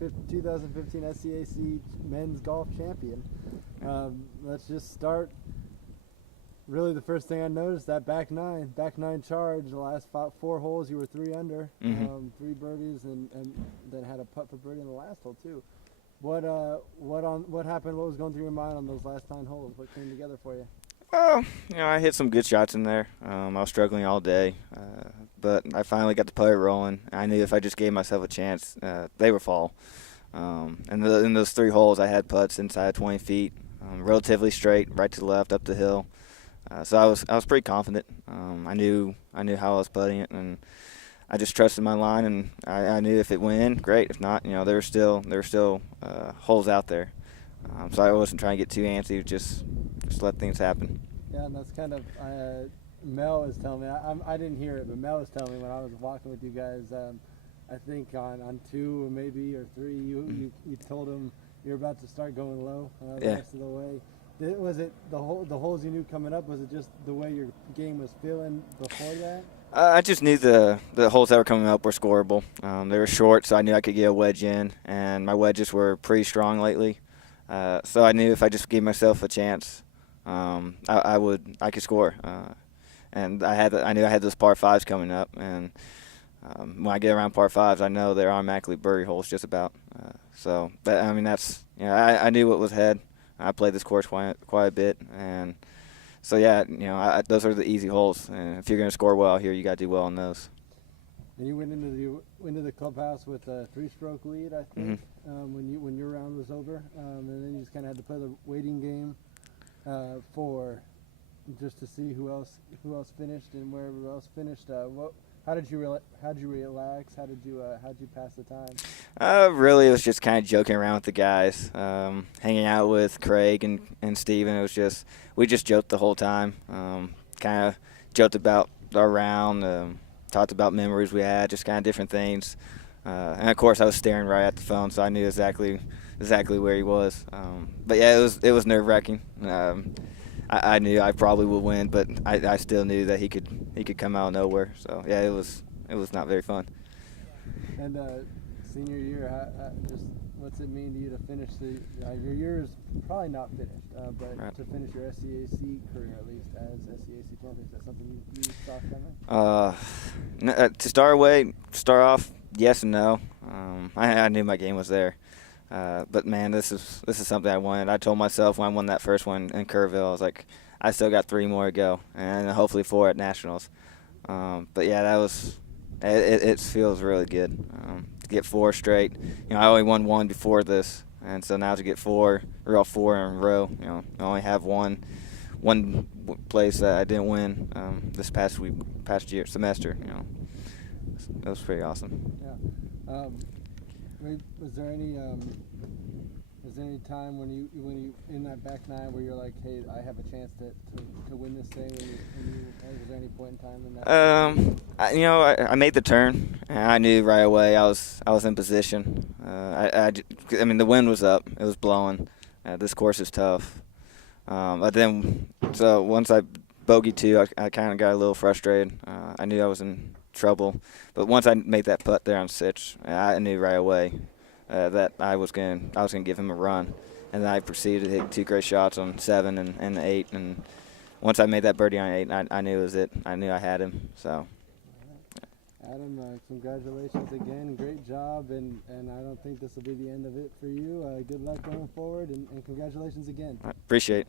2015 SCAC men's golf champion. Let's just start. Really, the first thing I noticed, that back nine charge. The last 4 holes, you were 3 under, 3 birdies, and then had a putt for birdie in the last hole too. What happened? What was going through your mind on those last 9 holes? What came together for you? Oh, I hit some good shots in there. I was struggling all day, but I finally got the putter rolling. I knew if I just gave myself a chance, they would fall. And in those 3 holes, I had putts inside 20 feet, relatively straight, right to left, up the hill. So I was pretty confident. I knew how I was putting it, and I just trusted my line. And I knew if it went in, great. If not, there were still holes out there. So I wasn't trying to get too antsy. Just let things happen. Yeah, and that's kind of Mel was telling me. I didn't hear it, but Mel was telling me when I was walking with you guys. I think on 2 or maybe or 3, you told him you're about to start going low the rest of the way. Was it the holes you knew coming up? Was it just the way your game was feeling before that? I just knew the holes that were coming up were scoreable. They were short, so I knew I could get a wedge in, and my wedges were pretty strong lately. So I knew if I just gave myself a chance, I could score. And I knew I had those par 5s coming up, and when I get around par 5s, I know they're automatically birdie holes just about. I knew what was ahead. I played this course quite a bit, and so those are the easy holes. And if you're going to score well here, you got to do well on those. And you went into the clubhouse with a 3-stroke lead, I think, when your round was over, and then you just kind of had to play the waiting game just to see who else finished and wherever else finished. How did you relax? How did you pass the time? Really, it was just kind of joking around with the guys, hanging out with Craig and Steven. We just joked the whole time, kind of joked about our round, talked about memories we had, just kind of different things. And of course, I was staring right at the phone, so I knew exactly where he was. But yeah, it was nerve-wracking. I knew I probably would win, but I still knew that he could come out of nowhere. So yeah, it was not very fun. And senior year, just what's it mean to you to finish your year is probably not finished, but right. To finish your SCAC career at least as SCAC champion, is that something you saw coming? To start off, yes and no. I knew my game was there. But man, this is something I wanted. I told myself when I won that first one in Kerrville, I was like, I still got 3 more to go, and hopefully 4 at nationals. But yeah, it feels really good to get 4 straight. I only won 1 before this, and so now to get 4 in a row. I only have one place that I didn't win this past semester. That was pretty awesome. Yeah. Was there any time when you in that back 9 where you're like, hey, I have a chance to win this thing? Was there any point in time in that? I made the turn, and I knew right away I was in position. The wind was up, it was blowing. This course is tough. But then, so once I bogeyed 2, I kind of got a little frustrated. I knew I was in trouble, but once I made that putt there on 6, I knew right away that I was gonna give him a run, and then I proceeded to hit 2 great shots on 7 and 8, and once I made that birdie on 8, I knew it was it. I knew I had him. So. Adam, congratulations again. Great job, and I don't think this will be the end of it for you. Good luck going forward, and congratulations again. I appreciate it.